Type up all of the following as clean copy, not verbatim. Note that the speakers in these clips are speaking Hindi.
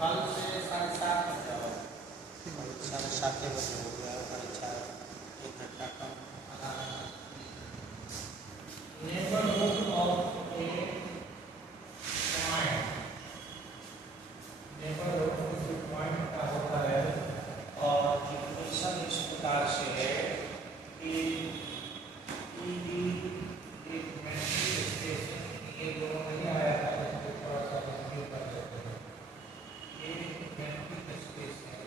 कल से 7:30 बजे आओ। 7:30 बजे हो गया, 6:30, 1 घंटा कम आना। Neighbourhood of A point, neighbourhood point का होता है और इक्वेशन इस प्रकार से है कि एक मैट्रिक्स स्पेस, ये दोनों नहीं आया था, इसको थोड़ा सा कंप्लीट कर लेते हैं। ये मैट्रिक्स स्पेस है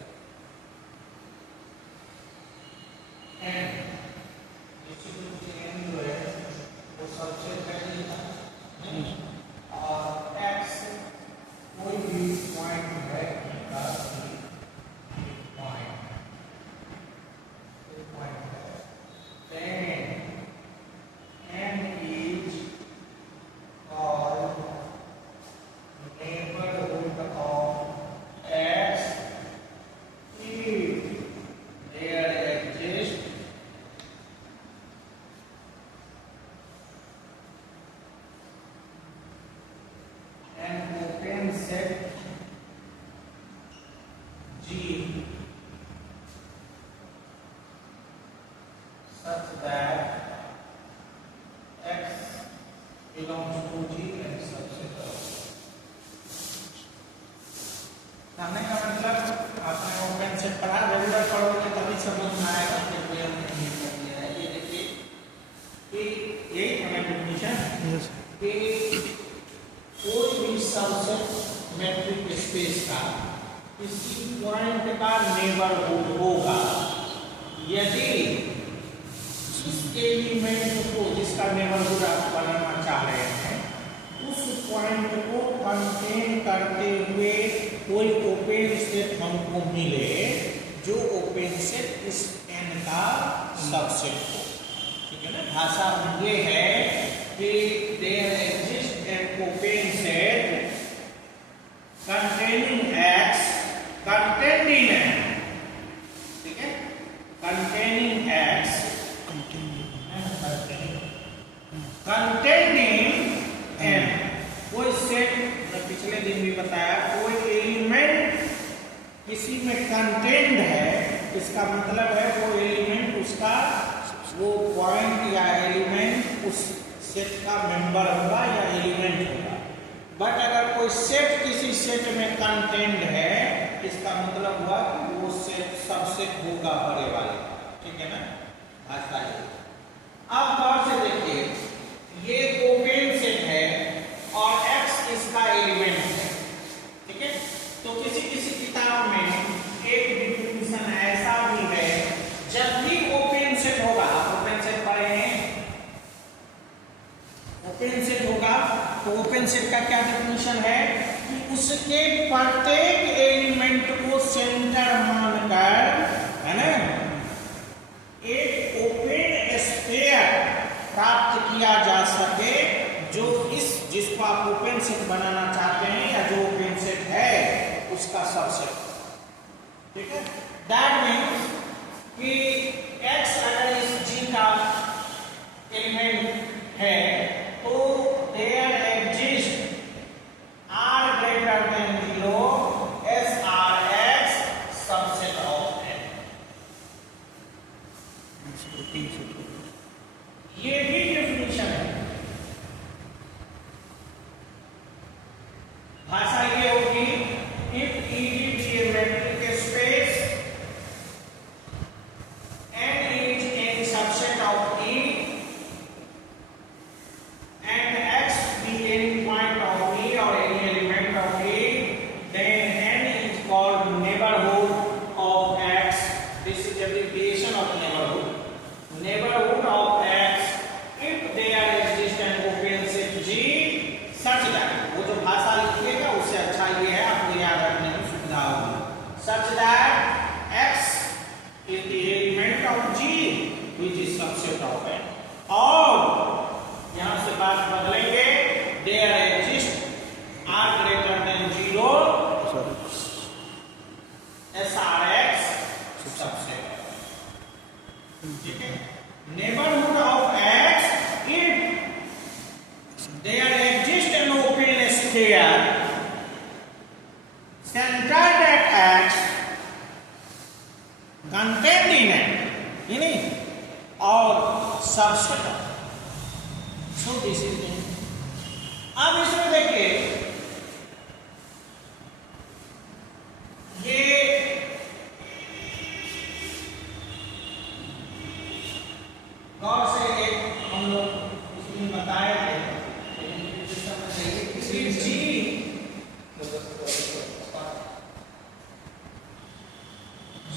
एंड n जो है वो सबसे पहले था और x कोई भी पॉइंट है इनका पॉइंट है, then n is called neighborhood of x if there exists an open set G such that x belongs to G and subset of हमने का मतलब आपने ओपन सेट पढ़ा, रेगुलर पढ़ोगे तभी समझ में आएगा। फिर भी हमने ये कर दिया है। ये देखिए कि यही हमें डेफिनेशन कि कोई भी सबसेट मैट्रिक स्पेस का किसी पॉइंट का नेबरहुड होगा यदि इस एलिमेंट को जिसका नेबरहुड आप बनाना चाह रहे हैं उस पॉइंट को कंटेन करते हुए कोई ओपन सेट हमको मिले जो ओपन सेट इस n का सबसेट हो। ठीक है ना, भाषा में ये है कि there exist an open set containing x contained in n, ठीक है, containing x contained in n। कोई सेट, मैं पिछले दिन भी बताया, कोई एलिमेंट किसी में कंटेंड है, इसका मतलब है वो एलिमेंट उसका वो पॉइंट या एलिमेंट उस सेट का मेंबर होगा या एलिमेंट होगा। बट अगर कोई सेट किसी सेट में कंटेंड है इसका मतलब हुआ कि वो सेट सबसेट होगा बड़े वाले। ठीक है ना, भाषा ये। अब गौर से देखिए, ये ओपन सेट है और x इसका एलिमेंट है। ठीक है, तो किसी किसी किताब में एक डिफिनेशन ऐसा भी है, जब भी ओपन सेट होगा, ओपन सेट पढ़े हैं, ओपन सेट होगा तो ओपन सेट का क्या डेफिनेशन है कि उसके प्रत्येक एलिमेंट को सेंटर मानकर, है ना, एक ओपन स्फीयर प्राप्त किया जा सके जो जिसको आप ओपन सेट बनाना चाहते हैं या जो ओपन सेट है उसका सबसेट। ठीक है, दैट मीन्स कि x अगर इस G का एलिमेंट है तो there exist r greater than 0 SRX subset of n। ये भी डेफिनेशन है। भाषा ये होगी, if EG be a metric space n is a subset of E and x be any point of E or any element of E, then n is called neighborhood of x. This is abbreviation of neighborhood. Neighborhood of x if there exists an open set G such that, वो जो भाषा लिखिएगा उससे अच्छा ये है, आपको याद रखने में सुविधा होगी। Such that x is the element of G which is subset of n। और यहाँ से बात बदलेंगे, there exists r greater than 0 SRX subset। ठीक है, neighborhood of x if there exists an open sphere centered at X, contained in it, और subset of. So this is the. अब इसमें देखिए ये गौर से एक हम लोग इसमें बताए थे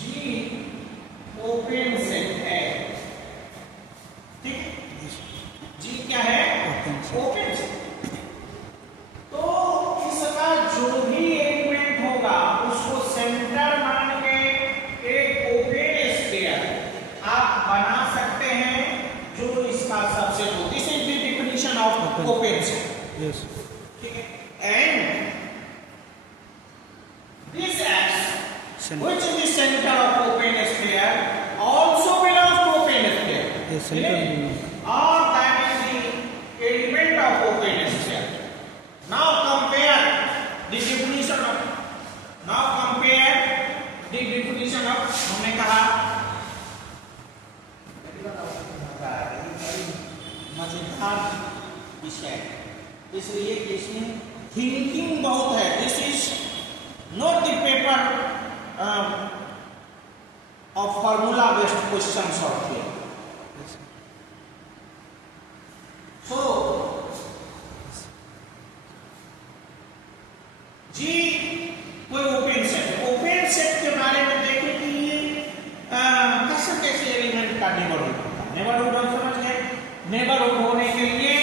जी ओपन सेट है, ठीक है, जी क्या है ओपन सेट। तो इसका जो भी एलिमेंट होगा उसको सेंटर मान के एक ओपन स्फीयर आप बना सकते हैं जो इसका सबसेट हो। This is the definition of open set, Yes. ठीक है। And this x which is the center of open sphere also belongs to open sphere, Yes, center. or that is the element of open sphere. Now compare the definition of हमने कहा मजेदार विषय, इसलिए इसमें थिंकिंग बहुत है। This is not the paper of formula based question software. So जी कोई ओपन सेट के बारे में देखें कि ये कैसे एलिमेंट का नेबरहुड होता है। नेबरहुड हम समझ गए, नेबरहुड होने के लिए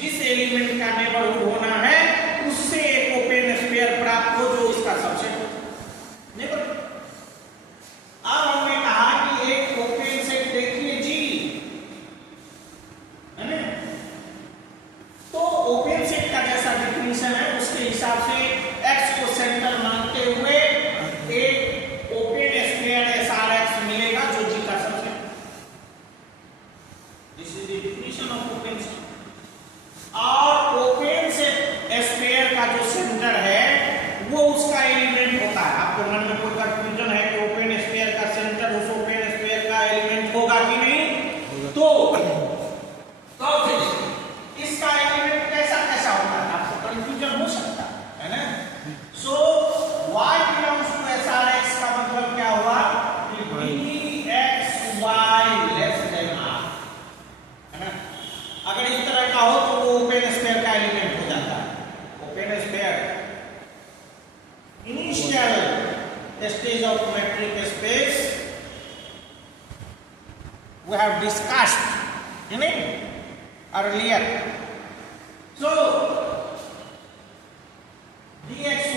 जिस एलिमेंट का नेबरहुड होना है उससे एक ओपन स्फीयर प्राप्त हो जो इसका सबसेट हो नेबरहुड। अब हमने कहा कि एक ओपन सेट देखिए जी, है ना, तो ओपन सेट का जैसा डेफिनेशन है उसके हिसाब से एक्स को सेंटर मानते हुए एक ओपन स्फीयर SRX मिलेगा जो जी का subset. This is the definition of open set. और ओपन सेट स्फीयर का जो सेंटर है वो उसका एलिमेंट होता है। आपके मन में कोई कंफ्यूजन है कि ओपन स्फीयर का सेंटर उस ओपन स्फीयर का एलिमेंट होगा कि नहीं, तो फिर इसका एलिमेंट कैसा होता है आपको कंफ्यूजन हो सकता है ना। सो y बिलोंग्स टू SRX का मतलब क्या हुआ कि dxy लेस देन r, है ना। अगर इस तरह का हो तो वो ओपन स्फीयर का एलिमेंट हो जाता है। Open sphere initial stage of metric space we have discussed earlier. So dxy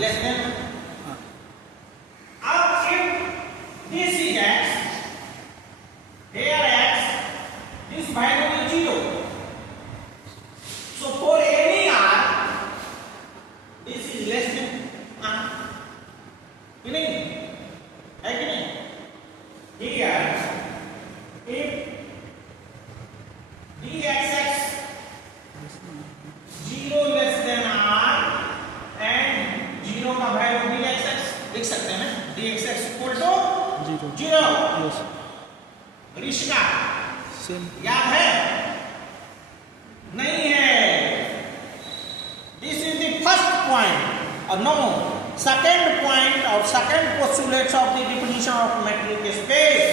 less than, अब if this is x, here x, this value is 0. So for any r, this is less than r. है कि नहीं? Here, if dxx 0 less than r and 0 का वैल्यू dxx लिख सकते हैं ना, dxx equal to 0। Yes. रिश्ता Same. याद है? नहीं है। This is the first point, or no, second point or second postulate of the definition of metric space.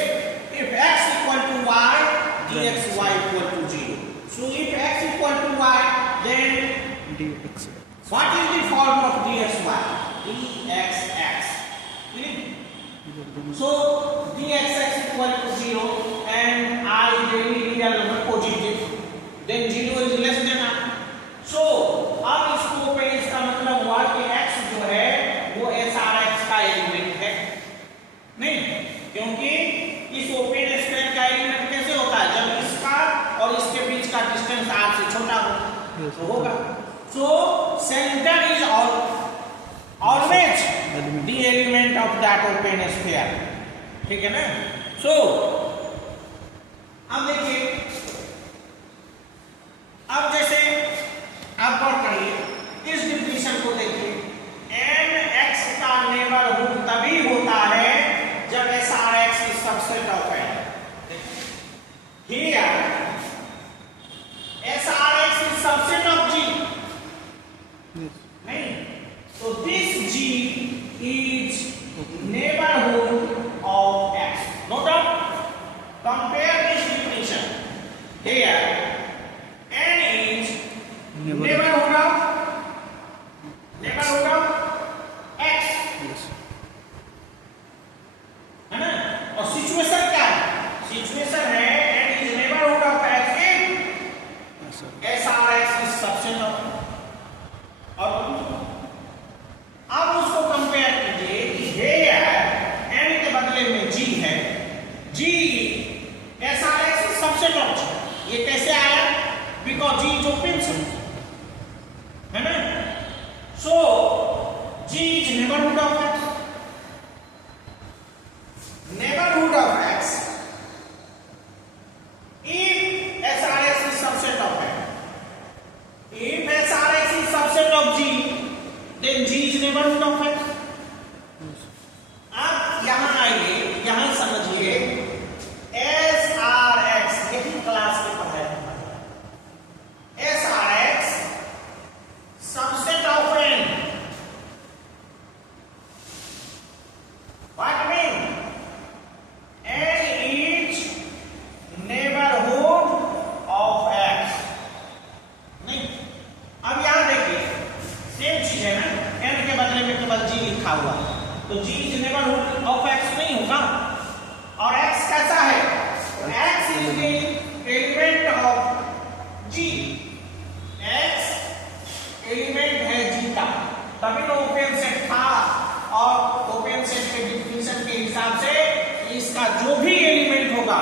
If x equal to y, dxy equal to 0. So if x equal to y, then dx. what is the form of dxy? dxx. So dxx equal to 0 and I really real number positive, then 0 is less than r. So अब इसको पे इसका मतलब हुआ कि x जो है वो SRX का एलिमेंट है नहीं, क्योंकि इस ओपन स्फीयर का एलिमेंट कैसे होता है जब इसका और इसके बीच का डिस्टेंस r से छोटा हो तो होगा। So center is always the element of that open sphere, ठीक है ना। So अब देखिए, अब जैसे आप गौर करिए इस डिफिनेशन को देखिए, एंड Yes. नहीं, तो this G is neighborhood of X. No doubt. Compare this definition. Here, N is neighborhood of X. Yes. है ना? और सिचुएशन क्या है? सिचुएशन है N is neighborhood of X if SRX is subset of. और अब उसको कंपेयर कीजिए कि here N के बदले में G है. G SRX is subset of G. ये कैसे आया? Because G is open set. है ना? So G is neighborhood of X. Neighborhood of X. If SRX is subset of X. If SRX is subset of G, then G is neighborhood of X. अब यहां आइए, यहां समझिए SRX, यही क्लास में पढ़ाया है. SRX subset of N. What mean? N is neighborhood of X. नहीं, अब यहां देखिए सेम चीज है ना, N के बदले में केवल G लिखा हुआ है, तो G is neighborhood of X नहीं होगा. और X कैसा है? X is the element of G. X element है G का, तभी तो ओपन सेट था. और ओपन सेट के डिफिनेशन के हिसाब से इसका जो भी एलिमेंट होगा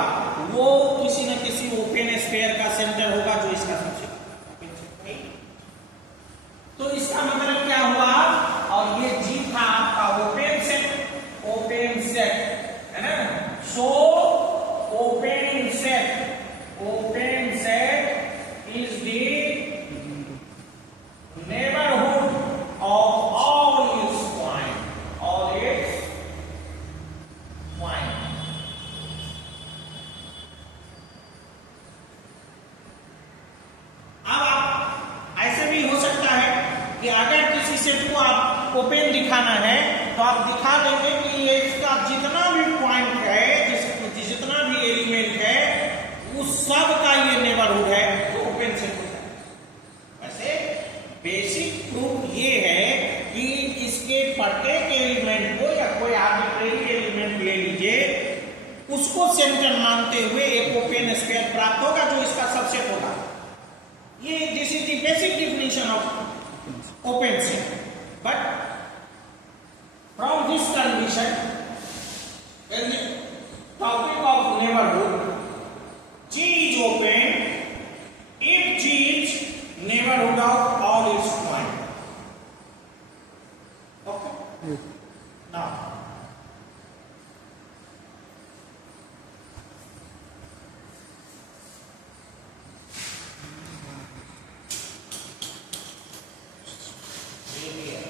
वो किसी न किसी ओपन स्फीयर का सेंटर होगा जो इसका सबसे ओपन सेट है. तो इसका मतलब क्या हुआ? और ये G था आपका ओपन सेट है ना. So open set is the neighborhood of all its point. अब आप ऐसे भी हो सकता है कि अगर किसी सेट को आप ओपन दिखाना है तो आप दिखा देंगे कि ये इसका जितना भी पॉइंट है, जितना भी एलिमेंट है, उस सब का ये नेबरहुड है, तो ओपन सेट होता है. वैसे बेसिक प्रूफ ये है कि इसके प्रत्येक एलिमेंट को या कोई आर्बिट्रेरी एलिमेंट ले लीजिए, उसको सेंटर मानते हुए एक ओपन स्फीयर प्राप्त होगा जो इसका सबसेट होगा. ये this is the basic definition of open set. But from this condition, when the topic of neighborhood, G is open if G is neighborhood of all its points. Okay? Yes. Now, here.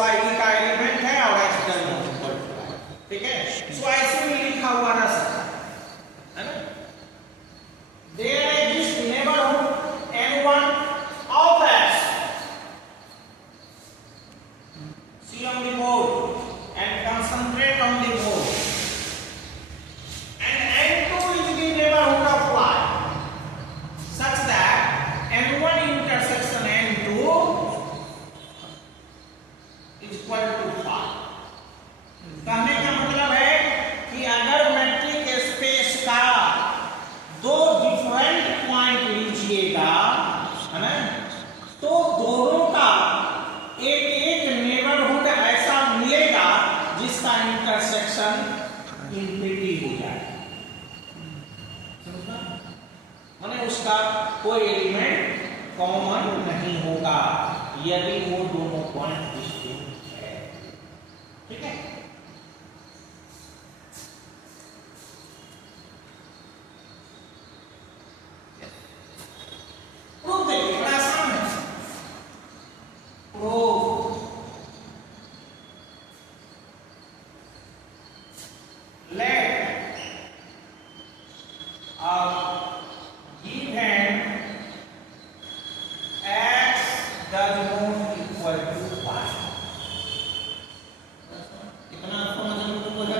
y e का एलिमेंट है और x does not equal to y, ठीक है। सो ऐसे भी लिखा हुआ रह सकता है ना। There exist neighbourhood n1 of x, see on the board and concentrate on the board, and n2 is the neighborhood of y such that n1 intersection n2 is equal to 5। कहने का मतलब है कि अगर मैट्रिक स्पेस का दो डिफरेंट पॉइंट लीजिएगा, है ना, तो दोनों का एक एक नेबरहुड ऐसा मिलेगा जिसका इंटरसेक्शन इंफिनिटी हो जाए, समझना, माने उसका कोई एलिमेंट कॉमन नहीं होगा यदि वो दोनों पॉइंट डिस्टिंक्ट है, ठीक है। प्रूफ देखिए, बड़ा आसान है। Proof let a given x does not equal to y, इतना आपको मतलब तो बोला,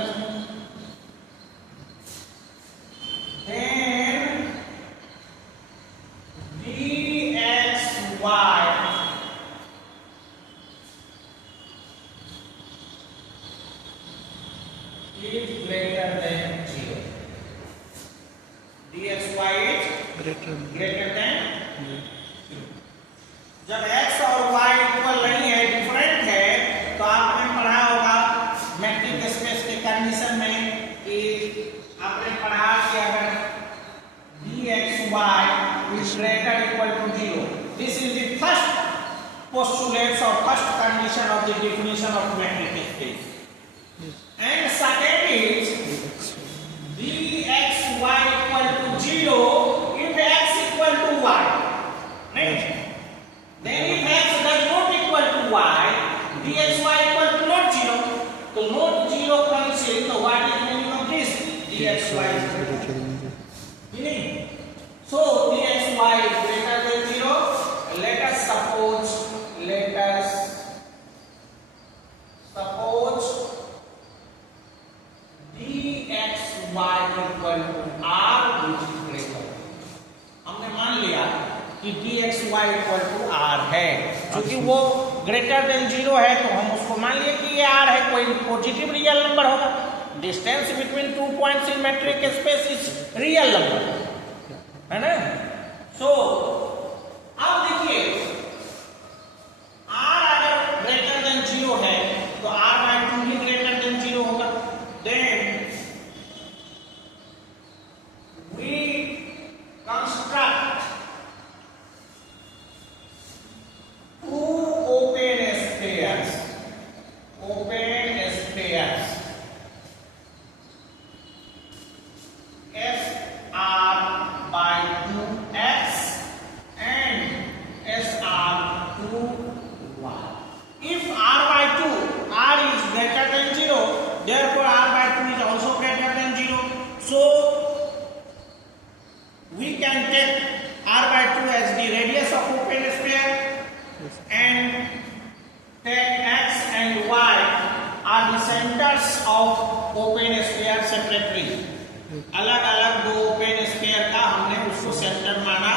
then dxy is greater than 0, dxy is greater than 0। जब x और y इक्वल नहीं है, डिफरेंट है, तो आपने पढ़ा होगा मैट्रिक स्पेस के कंडीशन में कि आपने पढ़ा कि अगर dxy is greater equal to 0, this is the first postulate or first condition of the definition of metric space, and second is dxy equal to 0 if x equal to y, right? Then if x does not equal to y, dxy equal to not 0, so not 0 comes in, so what is meaning of this? dxy is greater than 0, meaning, so dxy is greater than 0, let us suppose dxy equal to r which is greater, हमने मान लिया कि dxy equal to r है, क्योंकि वो ग्रेटर देन 0 है तो हम उसको मान लिए कि ये r है, कोई पॉजिटिव रियल नंबर होगा। Distance between two points in matric space is real number, है ना। सो अब देखिए r अगर ग्रेटर देन 0 है तो r/2 भी ग्रेटर देन 0 होगा। Then we construct two open spheres SR/2x and SR/2y. If R/2, R is greater than 0, therefore R/2 is also greater than 0. So we can take R/2 as the radius of open sphere and take x and y are the centers of open sphere separately. अलग अलग दो ओपन स्फीयर का हमने उसको सेंटर माना,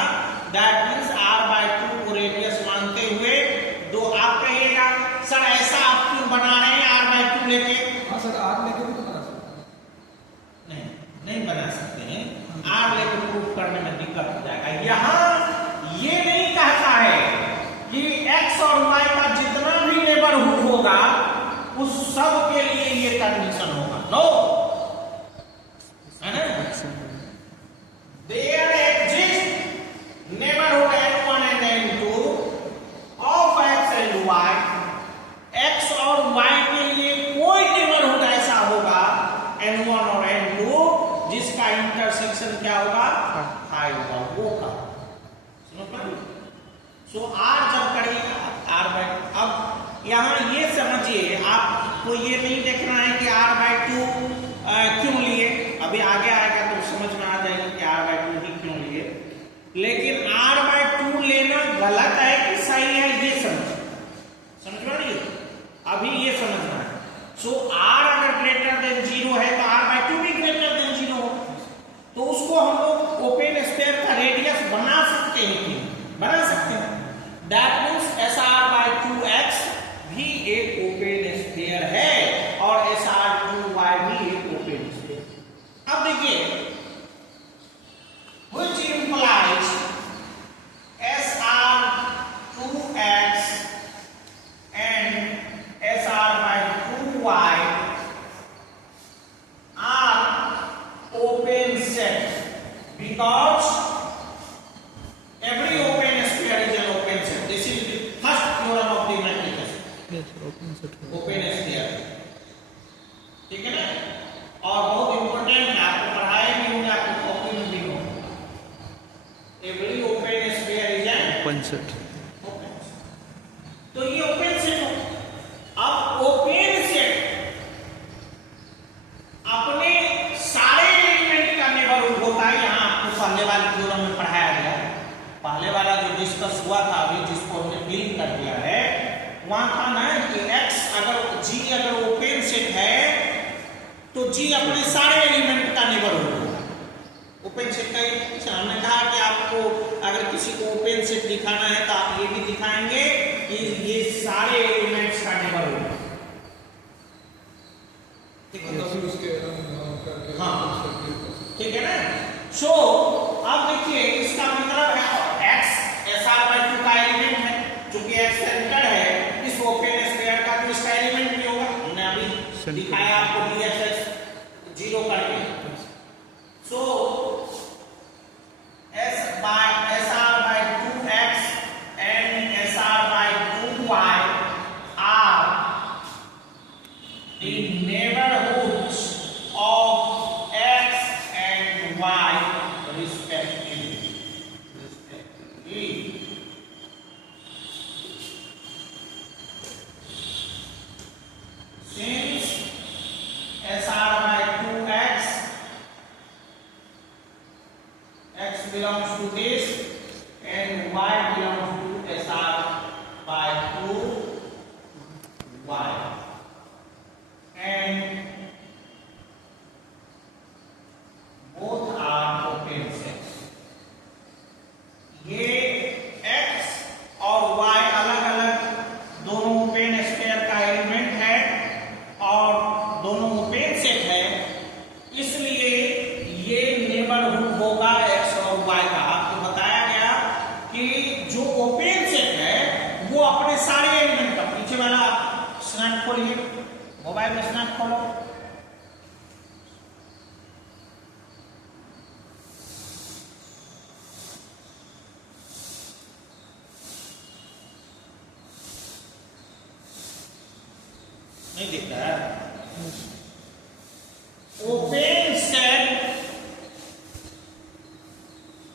दैट मींस R/2 को रेडियस मानते हुए दो। आप कहिएगा सर ऐसा आप क्यों बना रहे हैं R/2 लेके? हाँ सर, R लेके भी तो बना सकते हैं। नहीं बना सकते हैं, R लेके प्रूफ करने में दिक्कत हो जाएगा। यहाँ ये नहीं कहता है कि x और y का जितना भी नेबरहुड होगा उस सब के लिए ये कंडीशन होगा, नो, है ना। There exists neighborhood n1 and n2 of x and y, x और y के लिए कोई नेबरहुड ऐसा होगा n1 और n2 जिसका इंटरसेक्शन क्या होगा, हाई होगा, वो का समझ पा रहे। सो r जब करेगा r/, अब यहाँ ये समझिए, आपको ये नहीं देखना है कि r/2 क्यों लिए, अभी आगे आएगा तो समझ में आ जाएगा कि r/2 ही क्यों लिए, लेकिन r/2 लेना गलत है कि सही है ये समझ में नहीं, अभी ये समझना है। सो r अगर ग्रेटर देन 0 है तो r/2 भी ग्रेटर देन 0 हो, तो उसको हम लोग ओपन स्फीयर का रेडियस बना सकते हैं कि बना सकते हैं। दैट मीन्स SR/2x भी एक ओपन स्फीयर है और SR/2y भी एक ओपन स्फीयर। अब देखिए, which implies SR/2x and SR/2y are open set because every open sphere is an open set. This is the first theorem of the matrix. Yes, open set. Open sphere, ठीक है ना, और बहुत इंपॉर्टेंट है, आपको पढ़ाए भी होंगे, आपको कॉपी में भी होगा। Every open sphere is an Open set. Open set. तो ये ओपन सेट हो। अब ओपन सेट अपने सारे एलिमेंट का नेबरहुड होता है। यहाँ आपको पहले वाले थ्योरम में पढ़ाया गया, पहले वाला जो डिस्कस हुआ था अभी, जिसको हमने क्लीन कर दिया है, वहां था ना कि x अगर g अगर ओपन सेट है तो g अपने सारे एलिमेंट का नेबरहुड होगा। ओपन सेट का हमने कहा कि आपको अगर किसी को ओपन सेट दिखाना है तो आप ये भी दिखाएंगे कि ये सारे एलिमेंट्स का नेबरहुड है, ठीक है? हाँ, ठीक है ना। सो अब देखिए, इसका मतलब है x SR/2 का एलिमेंट है, चूंकि x सेंटर है इस ओपन स्फीयर का, तो इसका एलिमेंट भी होगा। हमने अभी दिखाया आपको DSS 0 करके। सो SR/2x and SR/2y are the neighborhoods of x and y respectively. Since SR/2x, x belongs to this and y belongs to SR/2y, and both are open sets. ये x और y अलग अलग दोनों ओपन स्फीयर का एलिमेंट है और दोनों ओपन सेट है, इसलिए ये नेबरहुड होगा x और y का। आपको बताया गया कि जो ओपन सेट है वो अपने सारे एलिमेंट का, पीछे वाला स्नैप खोलिए, मोबाइल में स्नैप खोलो, नहीं दिखता है। Open set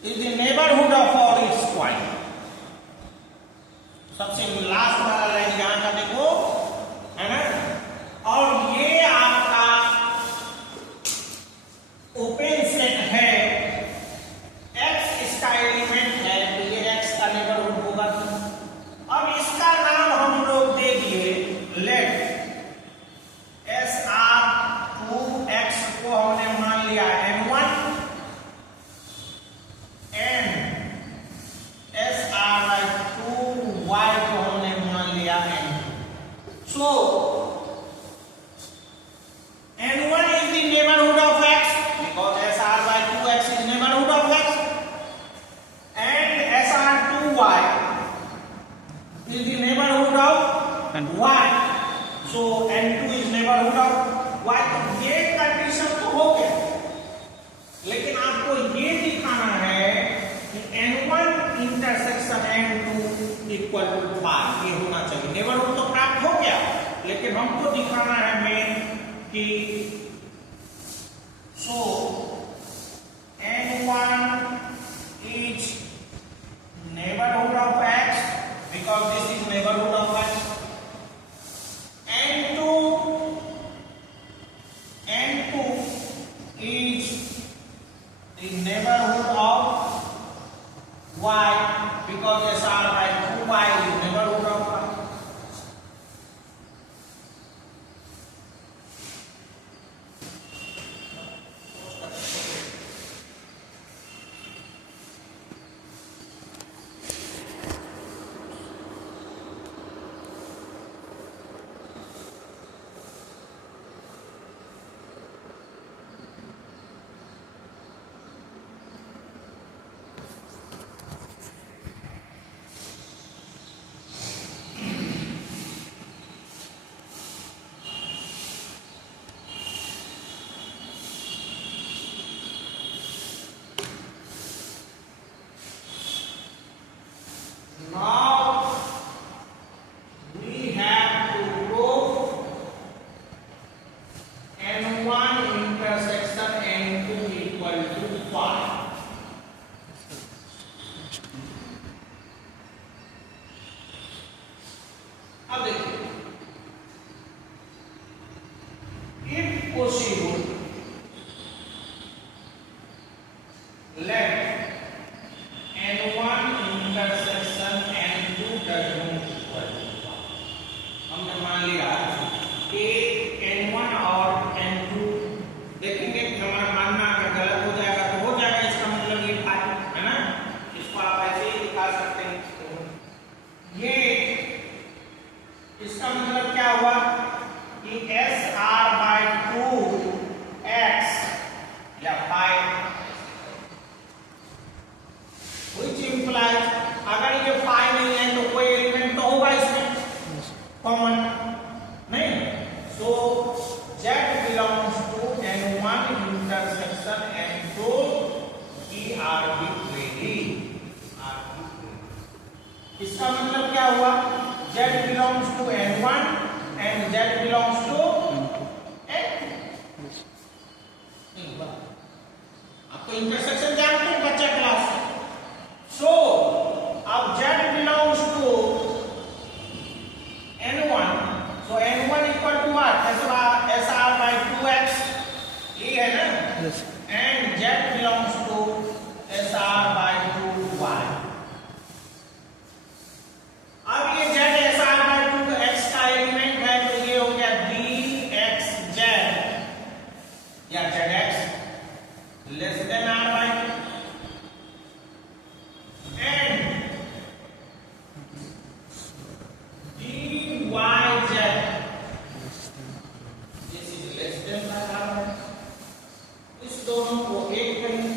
is the neighbourhood of all it's point. सबसे लास्ट वाला लाइन यहां का देखो, है ना, और ये आपका ओपन सेट है, x इसका एलिमेंट है, तो ये x का नेबरहुड होगा। अब इसका नाम हम लोग दे दिए लेट SR/2x को हमने मान लिया n1 and SR/2y को हमने मान लिया n2। So n1 is the neighborhood of x because SR/2x is neighborhood of x, and SR/2y is the neighborhood of y. So n2 is neighborhood of y। तो ये कंडीशन तो हो गया, लेकिन आपको ये दिखाना है कि n1 intersection n2 equal to 5, ये होना चाहिए। नेबरहुड तो प्राप्त हो गया, लेकिन हमको दिखाना है मेन कि सो n1 is neighborhood of x because this is neighborhood of x, अब देखिए, if possible let n1 intersection n2 does not equal to 1। हमने मान लिया कि n1 और n2, देखेंगे हमारा मानना अगर गलत हो जाएगा तो हो जाएगा, इसका मतलब ये है ना, इसको आप ऐसे ही दिखा सकते हैं। ये इसका मतलब क्या हुआ कि SR/2x या 5, which implies अगर ये 5 नहीं है तो कोई एलिमेंट तो होगा इसमें कॉमन नहीं, so Z belongs to n1 intersection n2 की arbitrary। इसका मतलब क्या हुआ, Z belongs to n1 and Z belongs to n2। आपको इंटरसेक्शन जानते हैं बच्चा क्लास, so अब Z belongs to n1, so n1 equal to what, SR/2x, ये है ना, Yes. and Z belongs to SR/2y। अब ये Z SR/2x का एलिमेंट है तो ये हो गया dxz या zx less than r/2 and dyz this is less than r/2। इस दोनों को एक कहीं,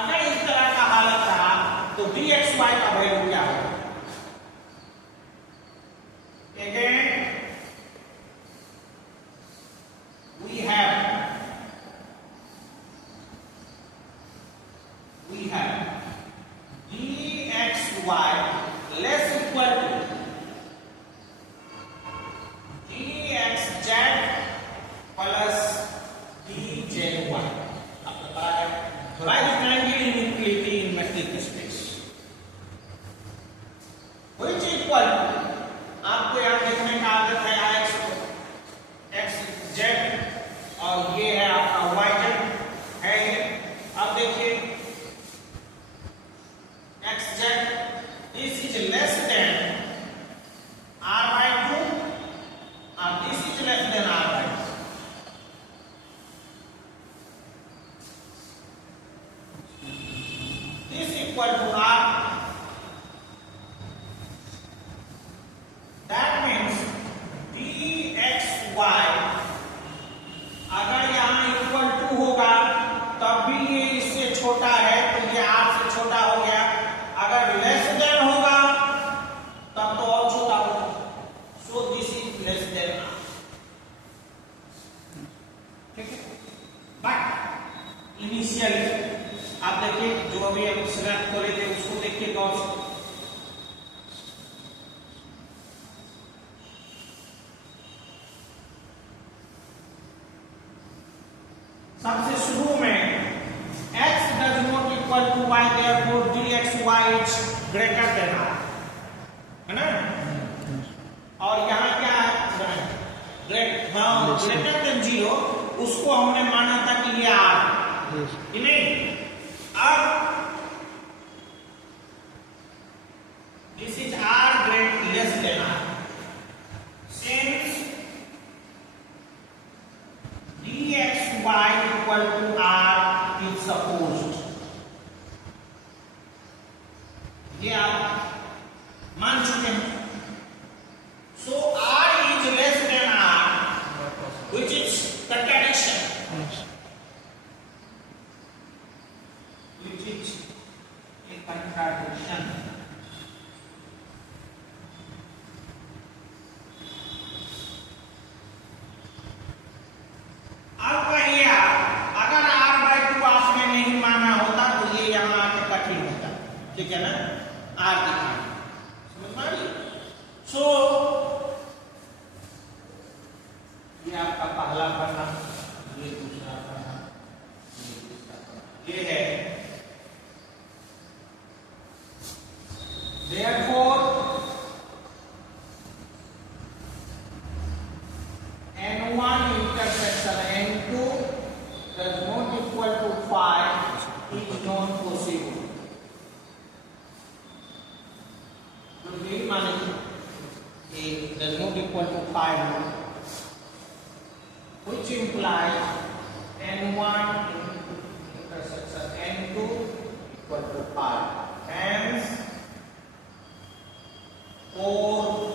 अगर इस तरह का हालत रहा तो dxy का वैल्यू क्या होगा। Again, we have dxy less equal to dxz plus dzy। आपको पता है by the triangle inequality in metric space, which equal to, आपको यहाँ देखने का आदत है xz और ये है आपका yz है ये। अब देखिए xz this is less than r/2 और this is less than r/2। this equal to r, that means dxy अगर यहाँ इक्वल टू होगा तब भी ये इससे छोटा है तो ये r से छोटा हो गया, अगर लेस देन होगा तब तो और छोटा होगा, so this is less than r। ठीक है, बट इनिशियली आप देखिए जो अभी हम सिलेक्ट करे थे उसको देखिए गौर से, सबसे शुरू में x does not equal to y, therefore dxy is greater than r, है ना, और यहाँ क्या है ग्रेटर देन 0, उसको हमने माना था कि ये r कि नहीं। अब this is r less than r, since dxy equal to r is supposed, ये आप मान चुके हैं, so r is less than r, which is contradiction, Yes. which does not equal to 5, which implies n1 intersection n2 equal to 5. Hence 4